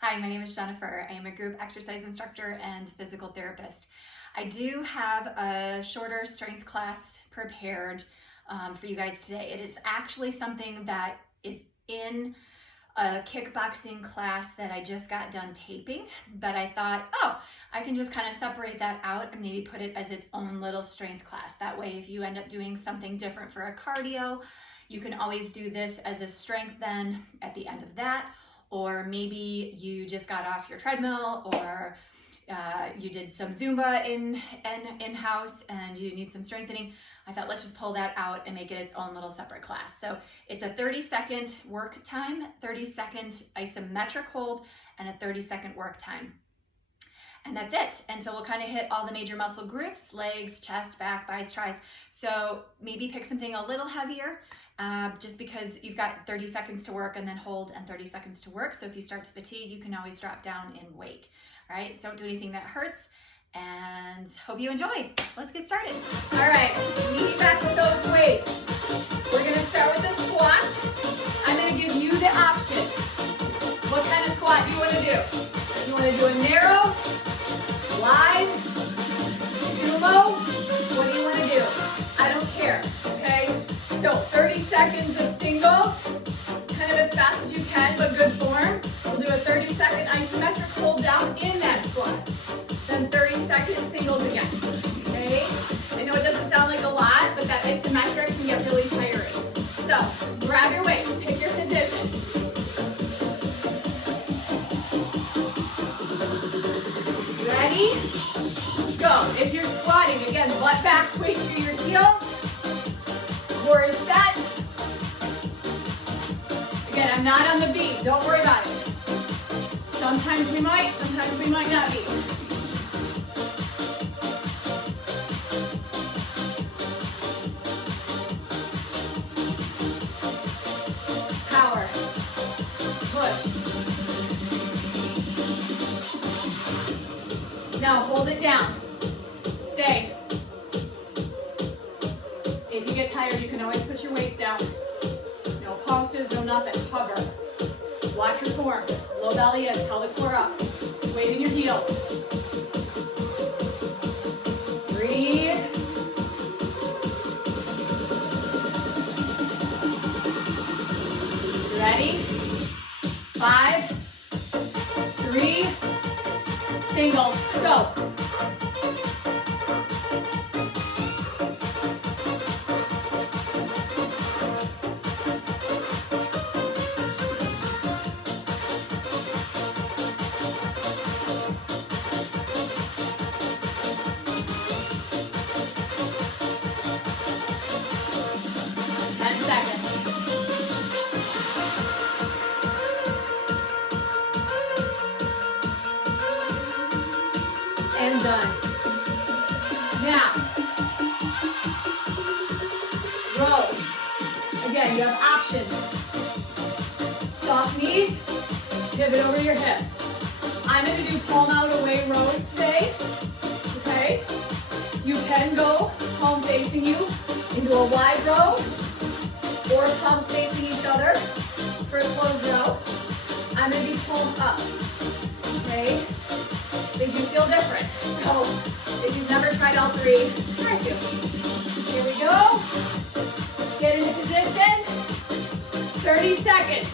Hi, my name is Jennifer. I am a group exercise instructor and physical therapist. I do have a shorter strength class prepared for you guys today. It is actually something that is in a kickboxing class that I just got done taping, but I thought, I can just kind of separate that out and maybe put it as its own little strength class. That way, if you end up doing something different for a cardio, you can always do this as a strength then at the end of that. Or maybe you just got off your treadmill, or you did some Zumba in-house and you need some strengthening. I thought, let's just pull that out and make it its own little separate class. So it's a 30-second work time, 30-second isometric hold, and a 30-second work time. And that's it. And so we'll kind of hit all the major muscle groups: legs, chest, back, biceps, tries. So maybe pick something a little heavier, just because you've got 30 seconds to work and then hold and 30 seconds to work. So if you start to fatigue, you can always drop down in weight. All right, don't do anything that hurts, and hope you enjoy. Let's get started. All right, meet back with those weights. We're gonna start with the squat. I'm gonna give you the option. What kind of squat do you wanna do? You wanna do a narrow, wide, sumo? What do you wanna do? I don't care, okay? So 30 seconds of singles, kind of as fast as you can, but good form. We'll do a 30-second isometric hold down in that squat. Then 30-second singles again, okay? I know it doesn't sound like a lot, but that isometric can get really tiring. So grab your weights, pick your position. Ready? Go. If you're squatting, again, butt back, weight through your heels. Core is set. Again, I'm not on the beat. Don't worry about it. Sometimes we might not be. Power. Push. Now hold it down. Stay. If you get tired, you can always put your weights down. No pulses, no nothing. Hover. Watch your form. Low belly in, pelvic floor up. Weight in your heels. Breathe. Ready? 5, 3, singles, go. And done. Now, rows. Again, you have options. Soft knees, pivot over your hips. I'm going to do palm out away rows today. Okay? You can go palm facing you into a wide row, or palms facing each other for a closed row. I'm going to be palm up. Okay? They do feel different. So if you've never tried all three, try to. Here we go. Get into position. 30 seconds.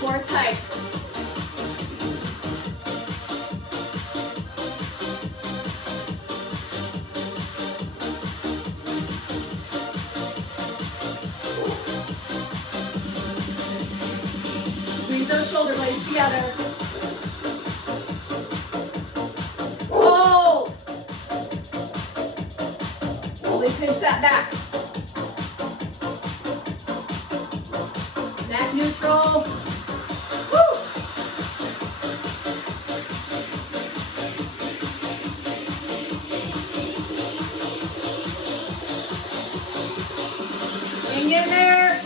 Core tight. Squeeze those shoulder blades together. Hold. Slowly pinch that back. Neck neutral. Woo. Hang in there.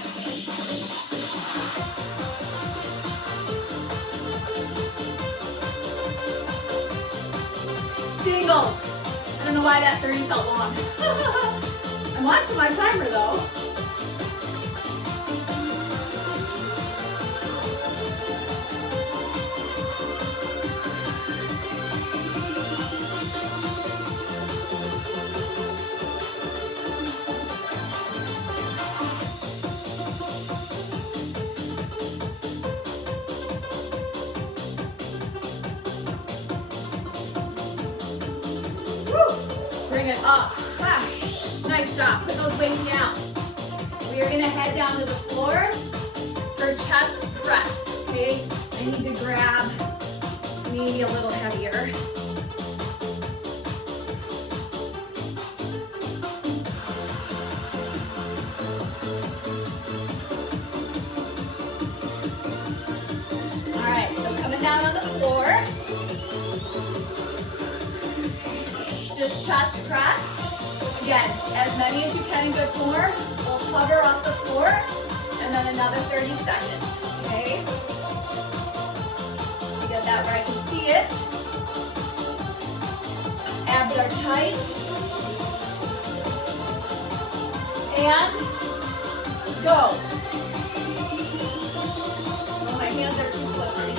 Singles. I don't know why that 30 felt long. I'm watching my timer though. Bring it up. Ah, nice job. Put those weights down. We are going to head down to the floor for chest press. Okay? I need to grab maybe a little heavier. All right, so coming down on the floor. Just chest press. Again, as many as you can in good form. We'll hover off the floor and then another 30 seconds. Okay? You get that where I can see it. Abs are tight. And go. Oh, my hands are too slippery.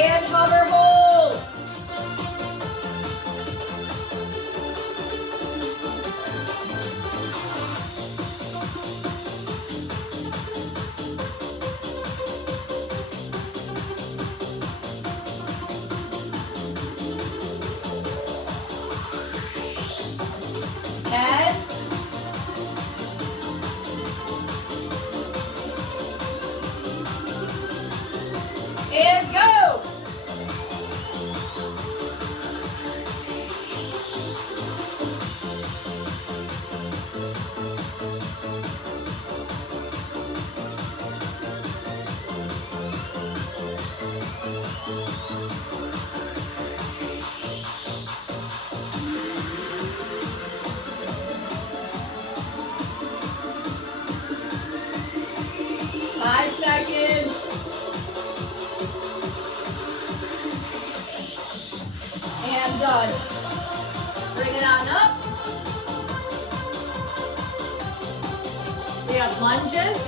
And hover hold. And go. Done. Bring it on up. We have lunges.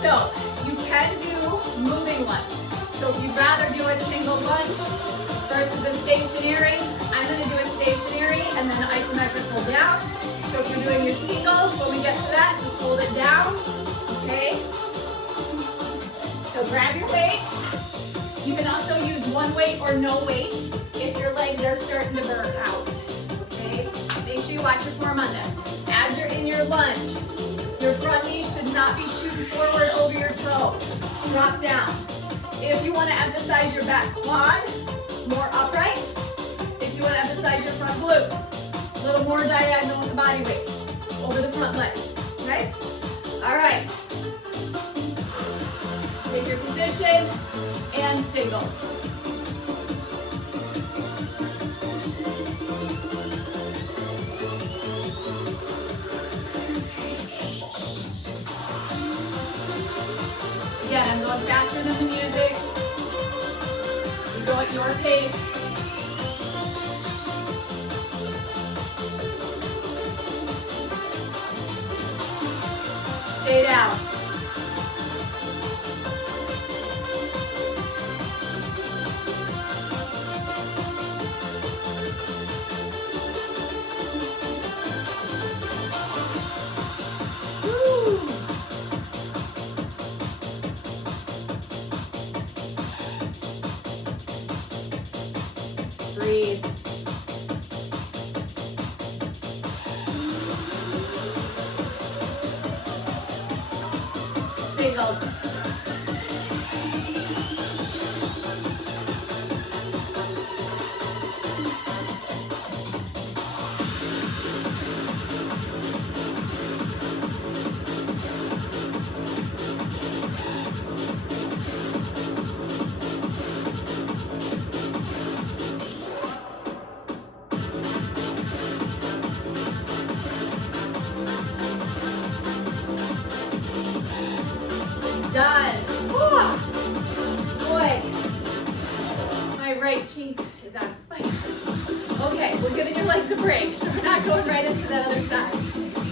So you can do moving lunge. So if you'd rather do a single lunge versus a stationary, I'm going to do a stationary and then isometric pull down. So if you're doing your singles, when we get to that, just hold it down. Okay? So grab your weight. You can also use one weight or no weight if your legs are starting to burn out. Okay? Make sure you watch your form on this. As you're in your lunge, your front knee should not be shooting forward over your toe. Drop down. If you want to emphasize your back quad, more upright. If you want to emphasize your front glute, a little more diagonal with the body weight over the front leg. Okay? All right. Take your position and singles. Again, I'm going faster than the music. You go at your pace. Stay down. Breathe. Singles. right cheek is on fire. Okay, we're giving your legs a break, so we're not going right into that other side.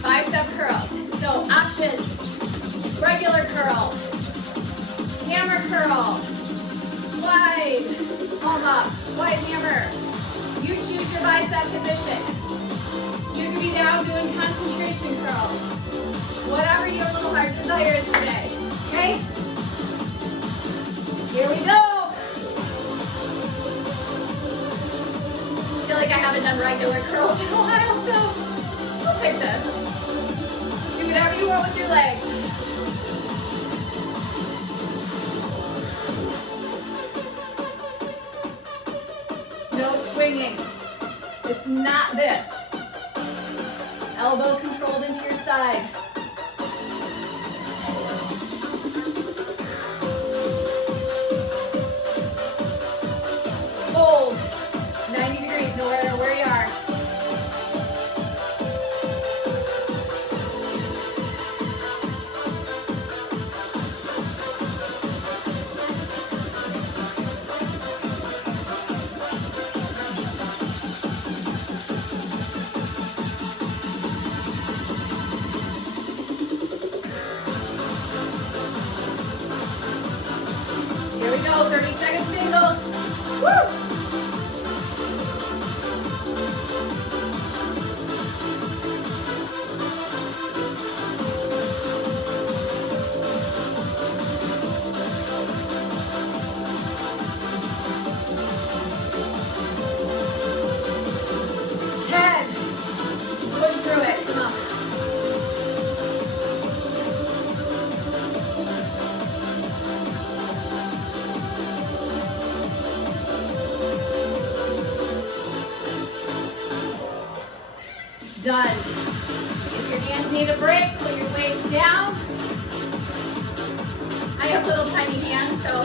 Bicep curls. So options, regular curl, hammer curl, wide, palm up, wide hammer. You choose your bicep position. You can be down doing concentration curls. Whatever your little heart desires today, okay? Here we go. I feel like I haven't done regular curls in a while, so I'll pick this. Do whatever you want with your legs. No swinging. It's not this. Elbow controlled into your side. Hold. 90 degrees, no matter where you are. Here we go, 30-second singles. Woo! Push through it, come on. Done. If your hands need a break, put your weights down. I have little tiny hands, so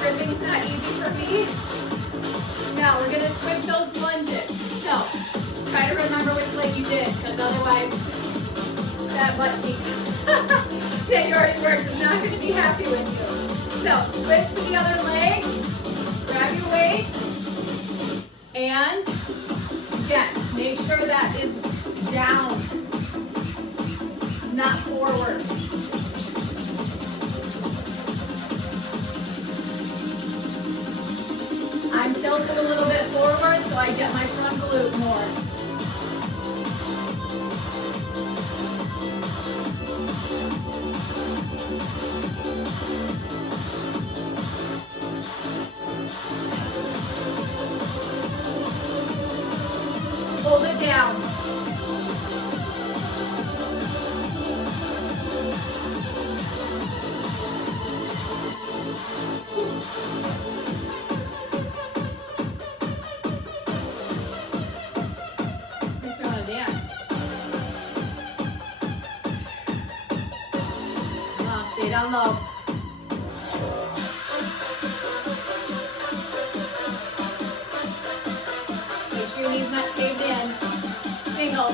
gripping's not easy for me. Now we're gonna switch those lunges. So try to remember which leg you did, because otherwise that butt cheek that you already worked is not gonna be happy with you. So switch to the other leg, grab your weights, and again, make sure that is down, not forward. I'm tilted a little bit forward so I get my front glute more. Hold it down. Makes me want to dance. Come on, stay down low. Make sure your knees not caved in. Single.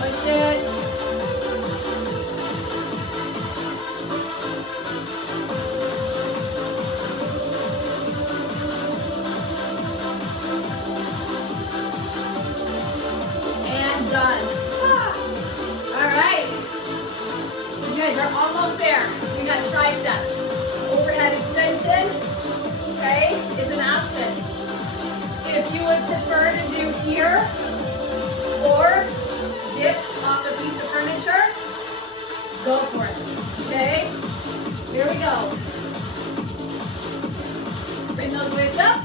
Push it. And done. All right. You guys are almost there. We got triceps. Overhead extension, okay, is an option. If you would prefer to do here or dips off a piece of furniture, go for it, okay? Here we go. Bring those weights up,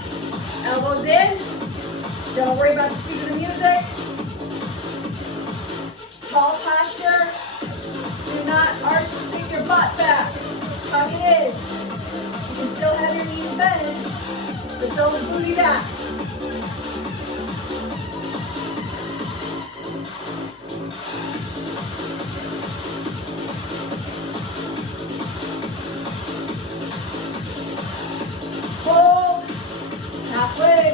elbows in. Don't worry about the speed of the music. Tall posture. Do not arch and stick your butt back. Tuck it in. You can still have your knees bent, but throw the booty back. Hold. Halfway.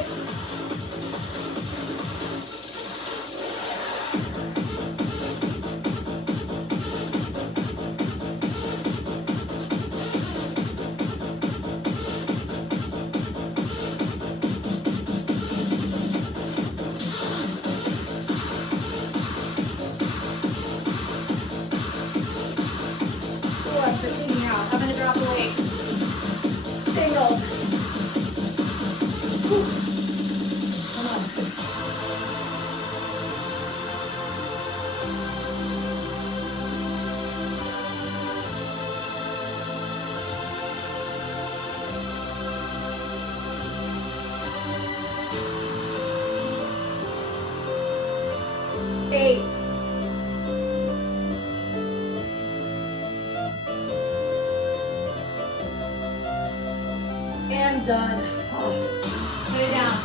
Put it down.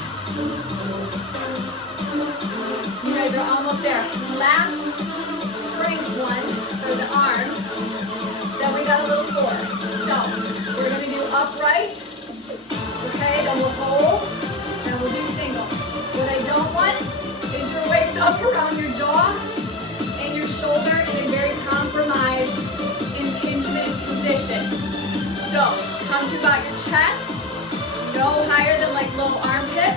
You guys are almost there. Last strength one for the arms. Then we got a little core. So we're going to do upright. Okay, then we'll hold. And we'll do single. What I don't want is your weights up around your jaw and your shoulder in a very compromised impingement position. So come to about your chest. No higher than like low armpit.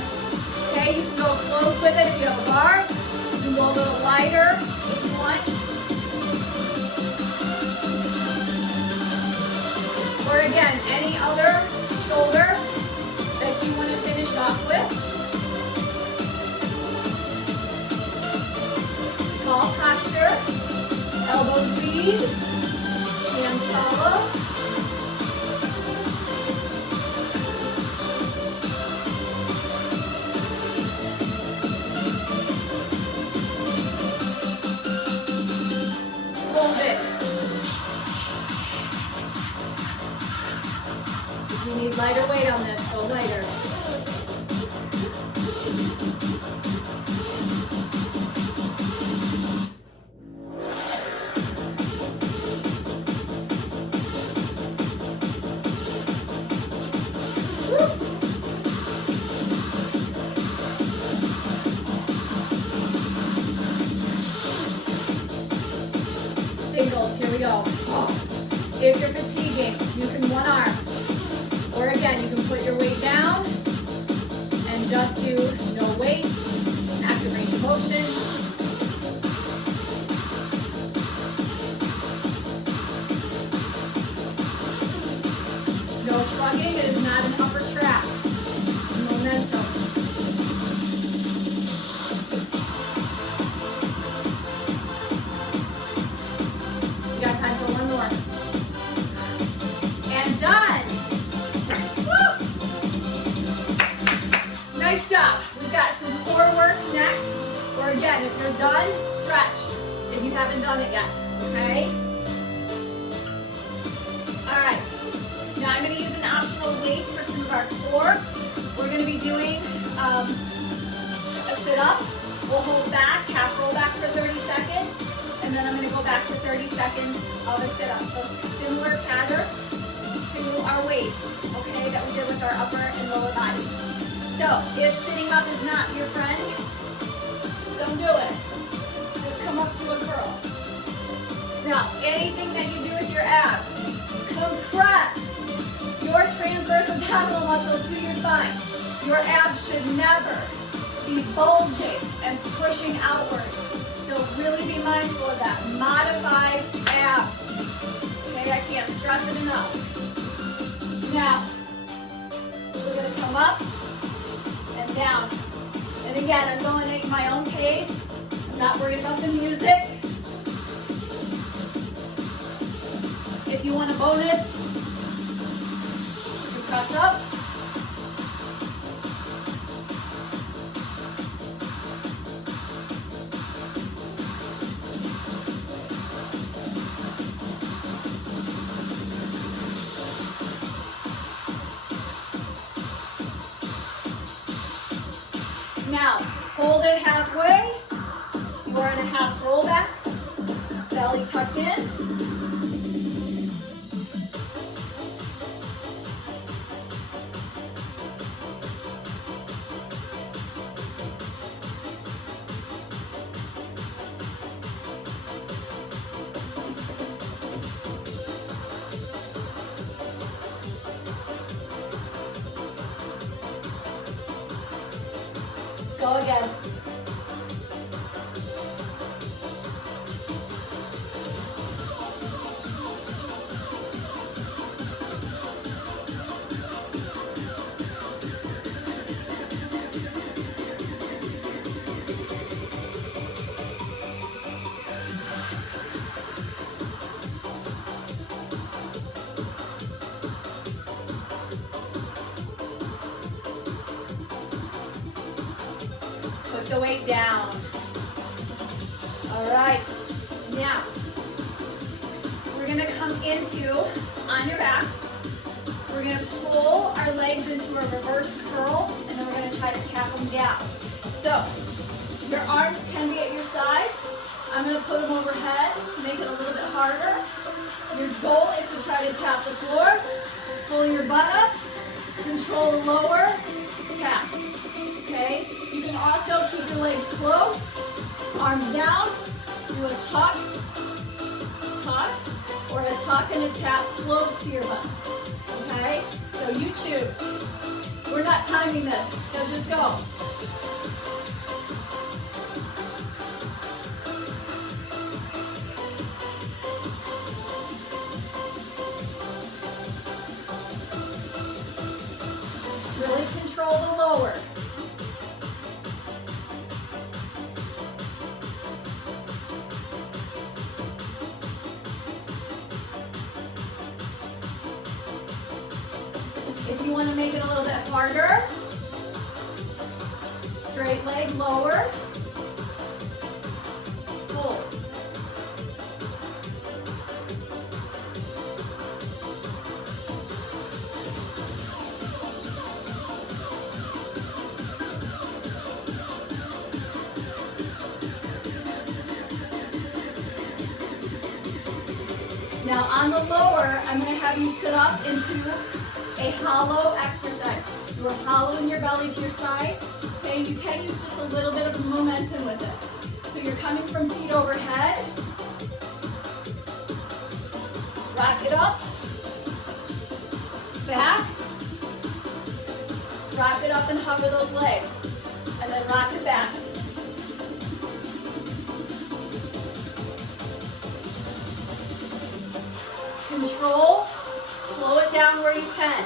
Okay, you can go close with it if you have a bar. You can go a little lighter if you want. Or again, any other shoulder that you want to finish off with. Tall posture, elbows lead, hands follow. Hold it. If you need lighter weight on this, go lighter. Singles, here we go. If you're fatiguing, you can one arm. Or again, you can put your weight down and just do no weight, active range of motion. No shrugging, it is not an upper track. Momentum. You got time for one more. And done. Woo! Nice job. We've got some core work next. Or again, if you're done, stretch. If you haven't done it yet, okay? All right. Now I'm going to use an optional weight for some of our core. We're going to be doing a sit-up. We'll hold back, half roll back for 30 seconds, and then I'm going to go back to 30 seconds of a sit-up. So similar pattern to our weights, okay, that we did with our upper and lower body. So if sitting up is not your friend, don't do it. Just come up to a curl. Now, anything that you do with your abs, compress your transverse abdominal muscle to your spine. Your abs should never be bulging and pushing outward. So really be mindful of that. Modified abs. Okay, I can't stress it enough. Now, we're going to come up and down. And again, I'm going at my own pace. I'm not worried about the music. If you want a bonus, you press up. Now, hold it halfway. You are in a half roll back. Belly tucked in. Go again. Put the weight down. All right. Now, we're going to come into, on your back, we're going to pull our legs into a reverse curl. Now, so your arms can be at your sides. I'm going to put them overhead to make it a little bit harder. Your goal is to try to tap the floor. Pull your butt up. Control the lower. Tap. Okay? You can also keep your legs close. Arms down. Do a tuck, or a tuck and a tap close to your butt. Okay? So you choose. We're not timing this, so just go. Really control the lower. If you want to make it a little bit harder, straight leg lower, hold. Now on the lower, I'm going to have you sit up into a hollow exercise. You are hollowing your belly to your side. Okay, you can use just a little bit of momentum with this. So you're coming from feet overhead. Rock it up. Back. Rock it up and hover those legs. And then rock it back. Control. Slow it down where you can.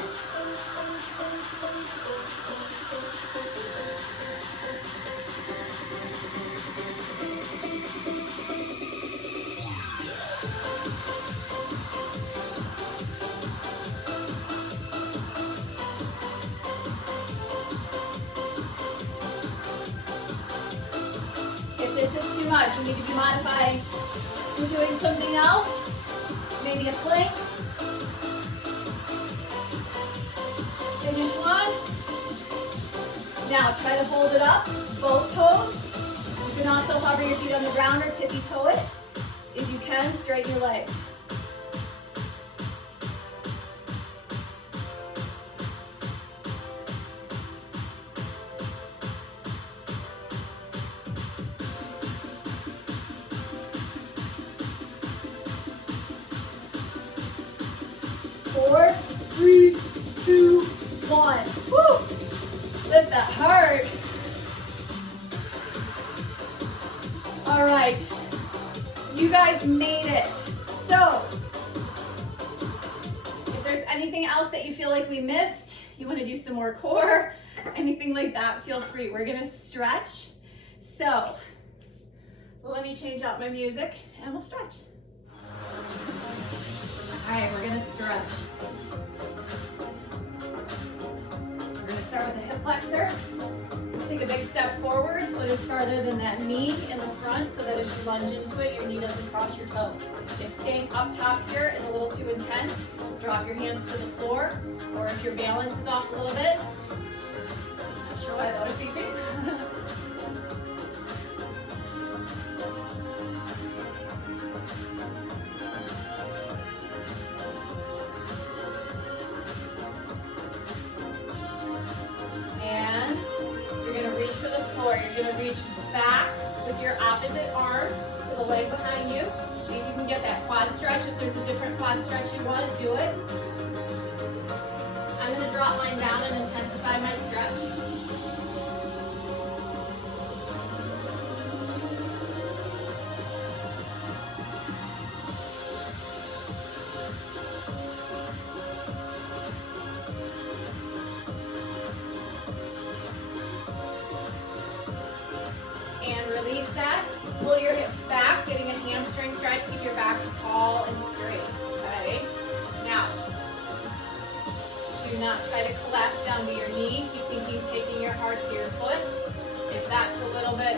If this is too much, you need to be modifying to doing something else, maybe a plank. Finish one. Now try to hold it up, both toes. You can also hover your feet on the ground or tippy toe it. If you can, straighten your legs. Four, three, two, one. Woo! Lift that hard. All right. You guys made it. So, if there's anything else that you feel like we missed, you want to do some more core, anything like that, feel free. We're going to stretch. So, let me change out my music and we'll stretch. All right, we're going to stretch. Start with the hip flexor. Take a big step forward. Foot is farther than that knee in the front so that as you lunge into it, your knee doesn't cross your toe. If staying up top here is a little too intense, drop your hands to the floor. Or if your balance is off a little bit, not sure why that was beeping. You're going to reach back with your opposite arm to the leg behind you. See if you can get that quad stretch. If there's a different quad stretch you want, do it. I'm going to drop mine down and intensify my stretch. Pull your hips back, getting a hamstring stretch. Keep your back tall and straight, okay? Now, do not try to collapse down to your knee. Keep thinking taking your heart to your foot. If that's a little bit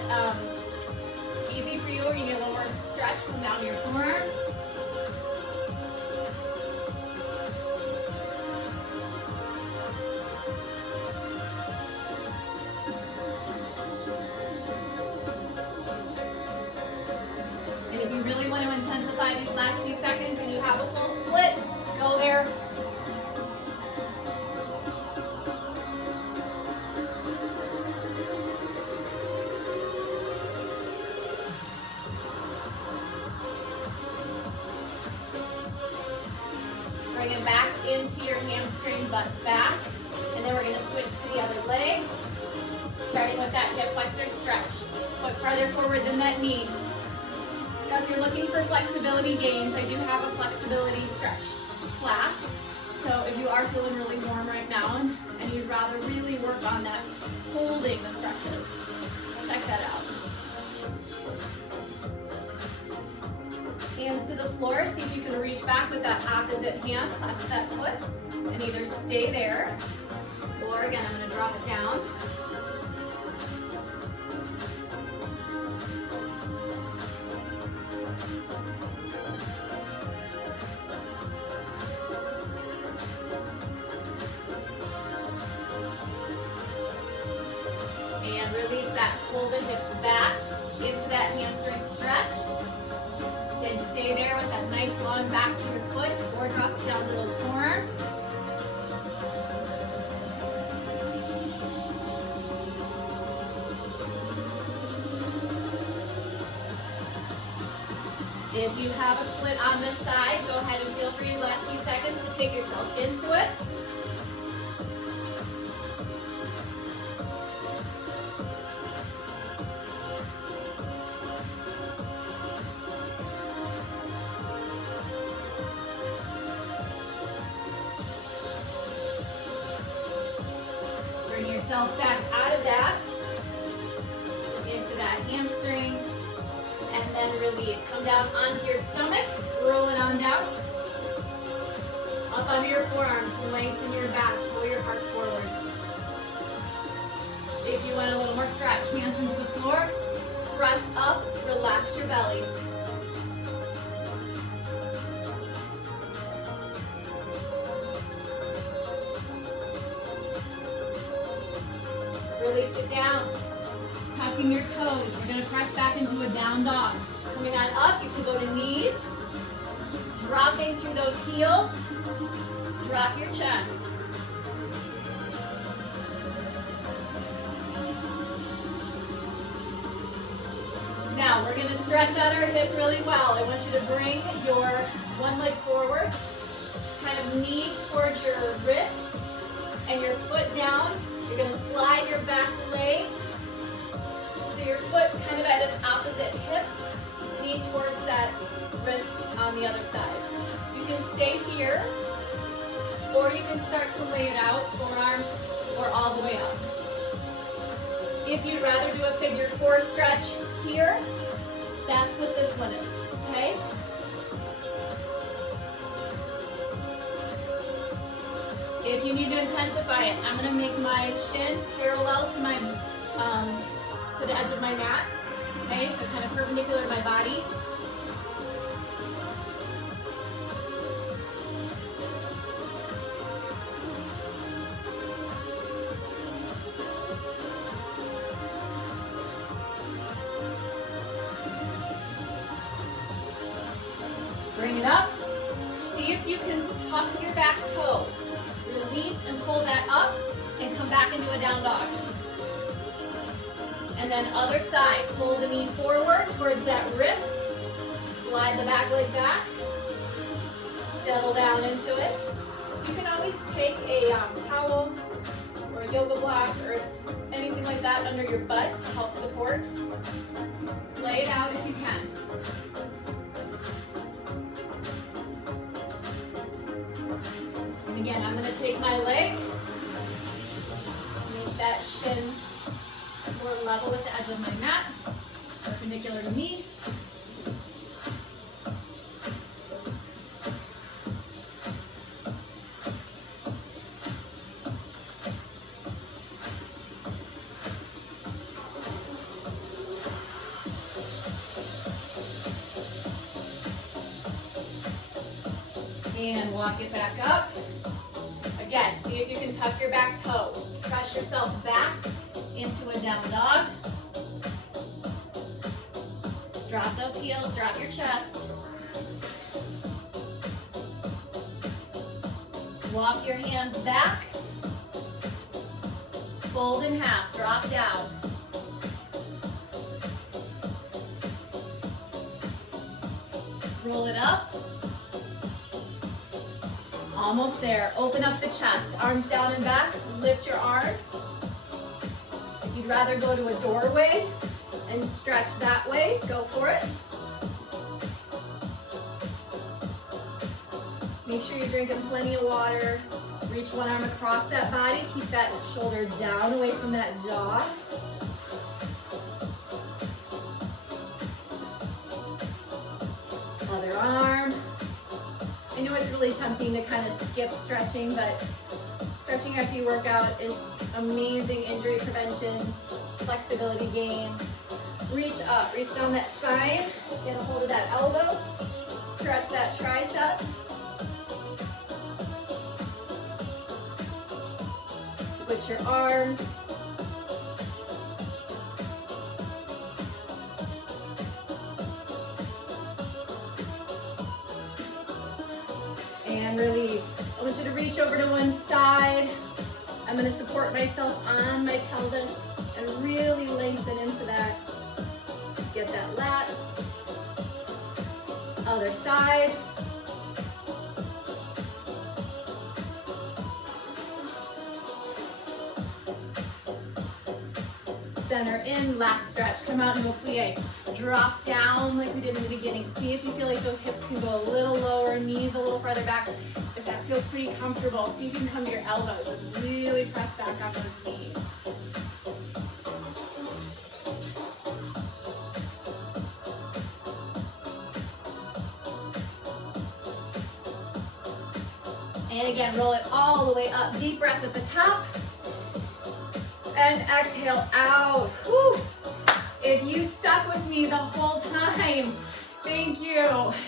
easy for you or you need a little more stretch, come down to your forearms. stretch. Foot farther forward than that knee. Now if you're looking for flexibility gains, I do have a flexibility stretch class. So if you are feeling really warm right now and you'd rather really work on that holding the stretches, check that out. Hands to the floor, see if you can reach back with that opposite hand, clasp that foot, and either stay there, or again, I'm gonna drop it down. And release that, pull the hips back into that hamstring stretch. Then stay there with that nice long back to your foot, or drop it down to those forearms. If you have a split on this side, go ahead and feel free the last few seconds to take yourself into it. Yourself back out of that, into that hamstring, and then release. Come down onto your stomach, roll it on down, up onto your forearms, lengthen your back, pull your heart forward. If you want a little more stretch, hands into the floor, press up, relax your belly. Release it down. Tucking your toes. We're going to press back into a down dog. Coming on up, you can go to knees. Dropping through those heels. Drop your chest. Now, we're going to stretch out our hip really well. I want you to bring your one leg forward. Kind of knee towards your wrist and your foot down. You're going to slide your back leg so your foot's kind of at its opposite hip, knee towards that wrist on the other side. You can stay here, or you can start to lay it out, forearms, or all the way up. If you'd rather do a figure 4 stretch here, that's what this one is, okay? If you need to intensify it, I'm gonna make my shin parallel to my, to the edge of my mat. Okay, so kind of perpendicular to my body. Bring it up. See if you can tuck your back toe. Release and pull that up and come back into a down dog. And then other side, pull the knee forward towards that wrist. Slide the back leg back. Settle down into it. You can always take a towel or a yoga block or anything like that under your butt to help support. Lay it out if you can. Again, I'm going to take my leg, make that shin more level with the edge of my mat, perpendicular to me. And walk it back up. Again, see if you can tuck your back toe. Press yourself back into a down dog. Drop those heels, drop your chest. Walk your hands back. Fold in half, drop down. Roll it up. Almost there. Open up the chest. Arms down and back. Lift your arms. If you'd rather go to a doorway and stretch that way, go for it. Make sure you're drinking plenty of water. Reach one arm across that body. Keep that shoulder down away from that jaw. Other arm. I know it's really tempting to kind of skip stretching, but stretching after you work out is amazing injury prevention, flexibility gains. Reach up, reach down that spine, get a hold of that elbow, stretch that tricep. Switch your arms. And release. I want you to reach over to one side. I'm going to support myself on my pelvis and really lengthen into that. Get that lat. Other side. Center in, last stretch. Come out into a plie. Drop down like we did in the beginning. See if you feel like those hips can go a little lower, knees a little farther back. If that feels pretty comfortable, see if you can come to your elbows and really press back on those knees. And again, roll it all the way up. Deep breath at the top. And exhale out. Whew. If you stuck with me the whole time, thank you.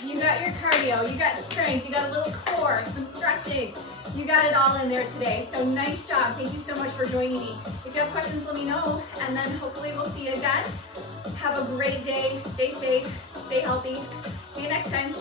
You got your cardio, you got strength, you got a little core, some stretching. You got it all in there today. So nice job. Thank you so much for joining me. If you have questions, let me know. And then hopefully we'll see you again. Have a great day. Stay safe. Stay healthy. See you next time.